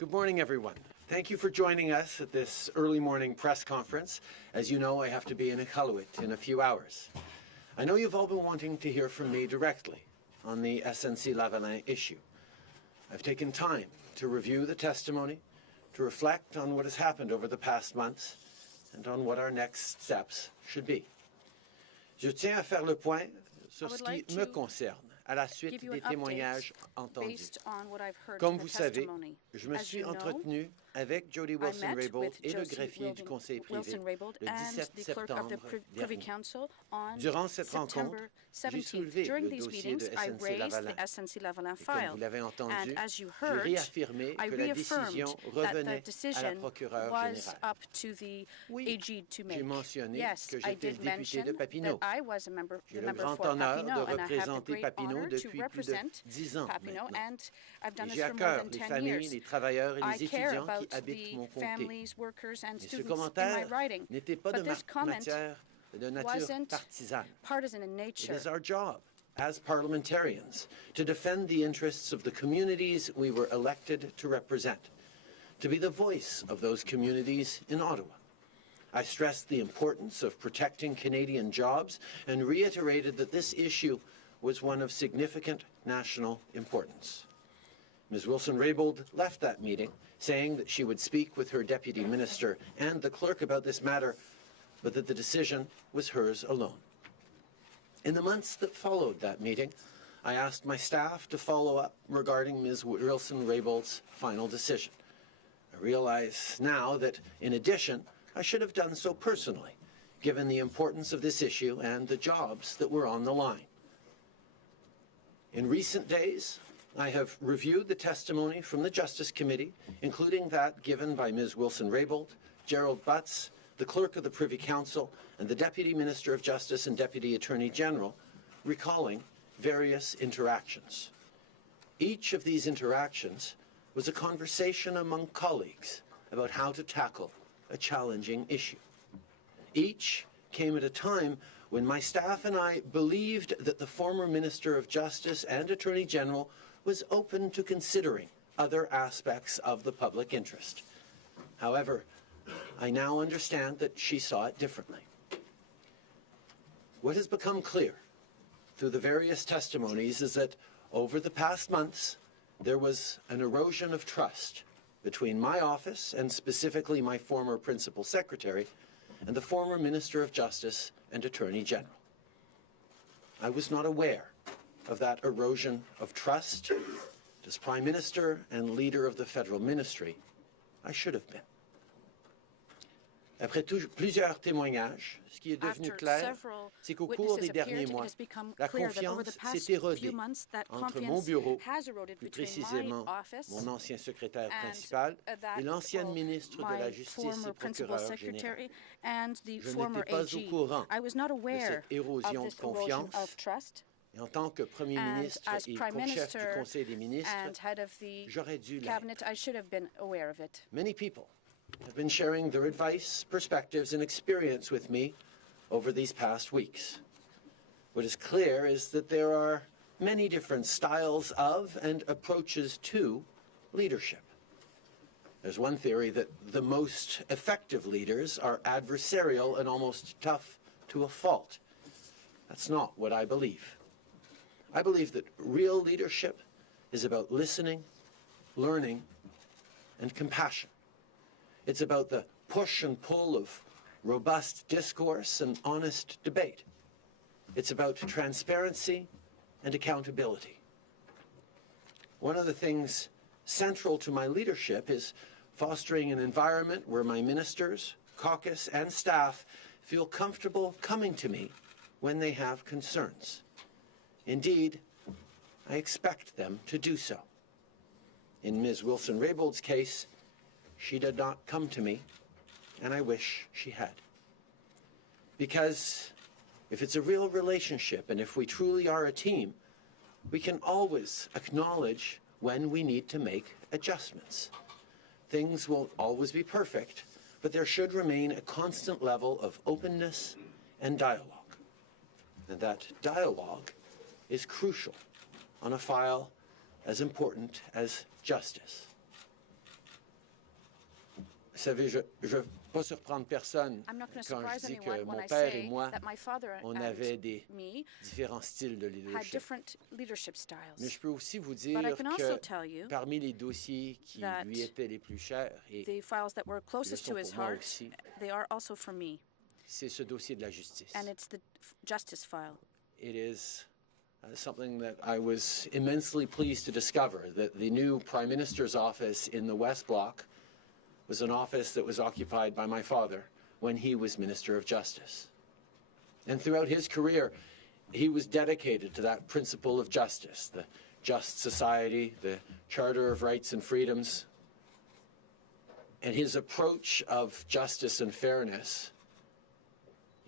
Good morning, everyone. Thank you for joining us at this early morning press conference. As you know, I have to be in Iqaluit in a few hours. I know you've all been wanting to hear from me directly on the SNC-Lavalin issue. I've taken time to review the testimony, to reflect on what has happened over the past months, and on what our next steps should be. Je tiens à faire le point sur ce qui me concerne à la suite des témoignages entendus. Comme vous savez, je me suis entretenu avec Jody Wilson-Raybould et le greffier du Conseil privé le 17 septembre dernier. Durant cette rencontre, j'ai soulevé le dossier de SNC-Lavalin. Et comme vous l'avez entendu, j'ai réaffirmé que la décision revenait à la procureure générale. Oui, j'ai mentionné que j'étais le député de Papineau. J'ai le grand honneur de représenter Papineau depuis plus de 10 ans maintenant. Et j'ai à cœur les familles, les travailleurs et les étudiants qui habitent mon comté. Et ce commentaire n'était pas de nature partisane. It is our job as parliamentarians to defend the interests of the communities we were elected to represent, to be the voice of those communities in Ottawa. I stressed the importance of protecting Canadian jobs and reiterated that this issue was one of significant national importance. Ms. Wilson-Raybould left that meeting saying that she would speak with her deputy minister and the clerk about this matter, but that the decision was hers alone. In the months that followed that meeting, I asked my staff to follow up regarding Ms. Wilson-Raybould's final decision. I realize now that, in addition, I should have done so personally, given the importance of this issue and the jobs that were on the line. In recent days, I have reviewed the testimony from the Justice Committee, including that given by Ms. Wilson-Raybould, Gerald Butts, the Clerk of the Privy Council, and the Deputy Minister of Justice and Deputy Attorney General, recalling various interactions. Each of these interactions was a conversation among colleagues about how to tackle a challenging issue. Each came at a time when my staff and I believed that the former Minister of Justice and Attorney General was open to considering other aspects of the public interest. However, I now understand that she saw it differently. What has become clear through the various testimonies is that over the past months, there was an erosion of trust between my office, and specifically my former Principal Secretary, and the former Minister of Justice and Attorney General. I was not aware of that erosion of trust. As Prime Minister and leader of the federal ministry, I should have been. Après plusieurs témoignages, ce qui est devenu clair, c'est qu'au cours des derniers mois, la confiance s'est érodée entre mon bureau, plus précisément mon ancien secrétaire principal, et l'ancienne ministre de la Justice et procureure générale. Je n'étais pas au courant de cette érosion de confiance. Et en tant que Premier ministre et co-chef du Conseil des ministres, j'aurais dû l'être. Many people have been sharing their advice, perspectives, and experience with me over these past weeks. What is clear is that there are many different styles of and approaches to leadership. There's one theory that the most effective leaders are adversarial and almost tough to a fault. That's not what I believe. I believe that real leadership is about listening, learning, and compassion. It's about the push and pull of robust discourse and honest debate. It's about transparency and accountability. One of the things central to my leadership is fostering an environment where my ministers, caucus, and staff feel comfortable coming to me when they have concerns. Indeed, I expect them to do so. In Ms. Wilson-Raybould's case, she did not come to me, and I wish she had. Because if it's a real relationship, and if we truly are a team, we can always acknowledge when we need to make adjustments. Things won't always be perfect, but there should remain a constant level of openness and dialogue. And that dialogue is crucial on a file as important as justice. Vous savez, je ne veux pas surprendre personne quand je dis que mon père et moi, on avait des différents styles de leadership. Mais je peux aussi vous dire que parmi les dossiers qui lui étaient les plus chers, et le sont pour moi aussi, c'est ce dossier de la justice. It is something that I was immensely pleased to discover, that the new Prime Minister's office in the West Bloc was an office that was occupied by my father when he was Minister of Justice. And throughout his career, he was dedicated to that principle of justice, the just society, the Charter of Rights and Freedoms. And his approach of justice and fairness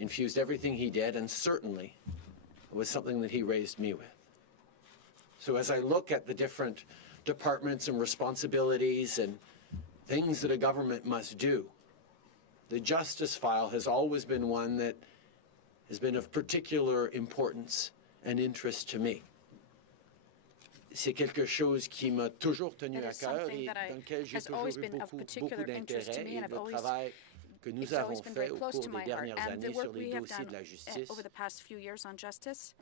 infused everything he did, and certainly was something that he raised me with. So as I look at the different departments and responsibilities and things that a government must do, the justice file has always been one that has been of particular importance and interest to me. C'est quelque chose qui m'a toujours tenu à cœur et dans lequel j'ai toujours eu beaucoup d'intérêt, et le travail que nous avons fait au cours des dernières années sur les dossiers de la justice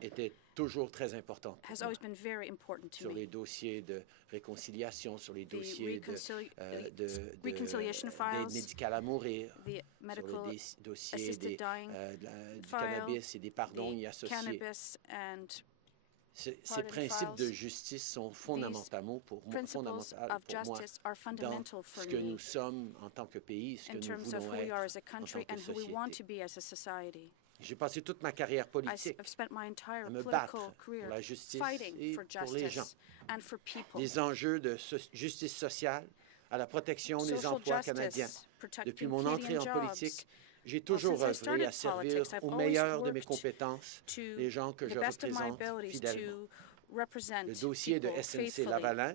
était toujours très important pour moi. Sur les dossiers de réconciliation, sur les dossiers d'aide médicale à mourir, sur les dossiers du cannabis et des pardons y associés. Ces principes de justice sont fondamentaux pour moi, dans ce que nous sommes en tant que pays, ce que nous voulons être en tant que société. J'ai passé toute ma carrière politique à me battre pour la justice et pour les gens. Des enjeux de justice sociale à la protection des emplois canadiens. Depuis mon entrée en politique, j'ai toujours œuvré à servir au meilleur de mes compétences les gens que je représente fidèlement. Le dossier de SNC-Lavalin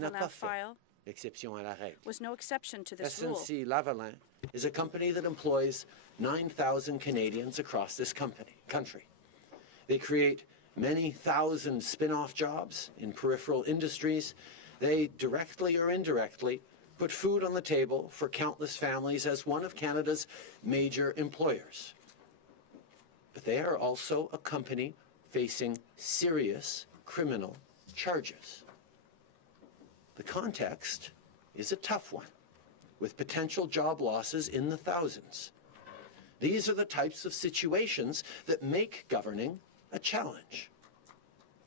n'a pas fait exception à la règle. SNC-Lavalin is a company that employs 9,000 Canadians across this country. They create many thousand spin-off jobs in peripheral industries. They directly or indirectly put food on the table for countless families as one of Canada's major employers. But they are also a company facing serious criminal charges. The context is a tough one, with potential job losses in the thousands. These are the types of situations that make governing a challenge.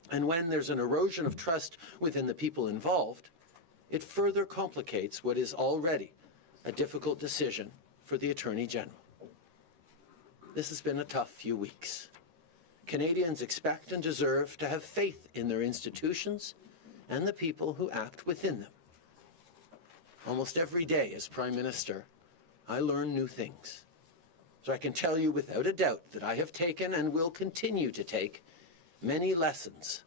And when there's an erosion of trust within the people involved, it further complicates what is already a difficult decision for the Attorney General. This has been a tough few weeks. Canadians expect and deserve to have faith in their institutions and the people who act within them. Almost every day as Prime Minister, I learn new things. So I can tell you without a doubt that I have taken and will continue to take many lessons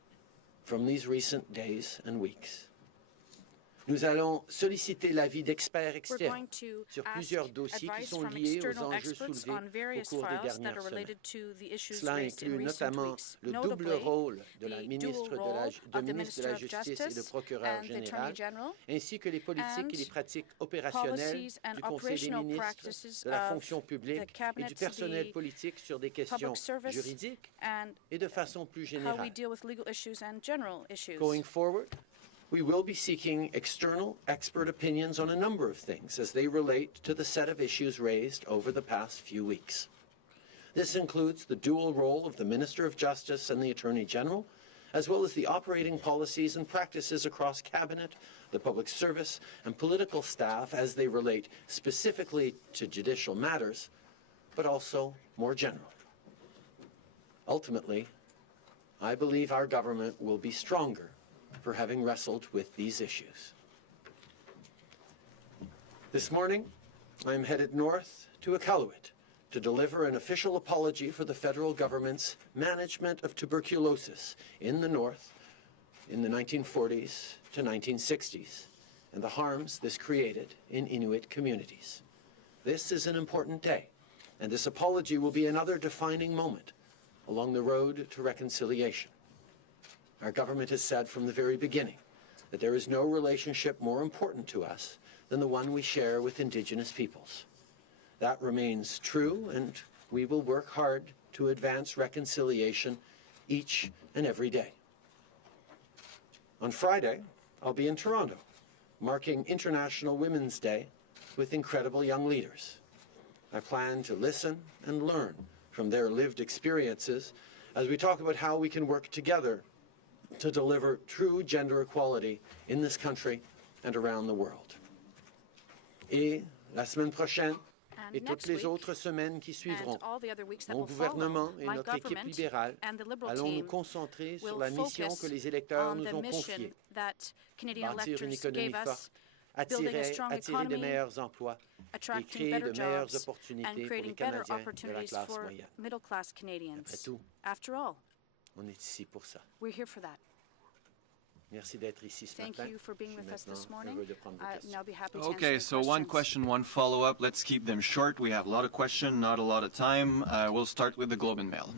from these recent days and weeks. Nous allons solliciter l'avis d'experts externes sur plusieurs dossiers qui sont liés aux enjeux soulevés au cours des dernières semaines. Cela inclut notamment le double rôle de la ministre de la Justice et de procureur général, ainsi que les politiques et les pratiques opérationnelles du Conseil des ministres, de la fonction publique et du personnel politique sur des questions juridiques et de façon plus générale. Going forward, we will be seeking external expert opinions on a number of things as they relate to the set of issues raised over the past few weeks. This includes the dual role of the Minister of Justice and the Attorney General, as well as the operating policies and practices across Cabinet, the public service, and political staff as they relate specifically to judicial matters, but also more generally. Ultimately, I believe our government will be stronger for having wrestled with these issues. This morning, I am headed north to Iqaluit to deliver an official apology for the federal government's management of tuberculosis in the north in the 1940s to 1960s and the harms this created in Inuit communities. This is an important day, and this apology will be another defining moment along the road to reconciliation. Our government has said from the very beginning that there is no relationship more important to us than the one we share with Indigenous peoples. That remains true, and we will work hard to advance reconciliation each and every day. On Friday, I'll be in Toronto, marking International Women's Day with incredible young leaders. I plan to listen and learn from their lived experiences as we talk about how we can work together to deliver true gender equality in this country and around the world. Et la semaine prochaine, et toutes les autres semaines qui suivront, mon gouvernement et notre équipe libérale allons nous concentrer sur la mission que les électeurs nous ont confiée, bâtir une économie forte, attirer de meilleurs emplois et créer de meilleures opportunités pour les Canadiens de la classe moyenne. Après tout, on est ici pour ça. Merci d'être ici ce matin. Thank you for being with us this morning. I'll be happy to Okay, answer so your one questions. question, one follow-up. Let's keep them short. We have a lot of questions, not a lot of time. We'll start with the Globe and Mail.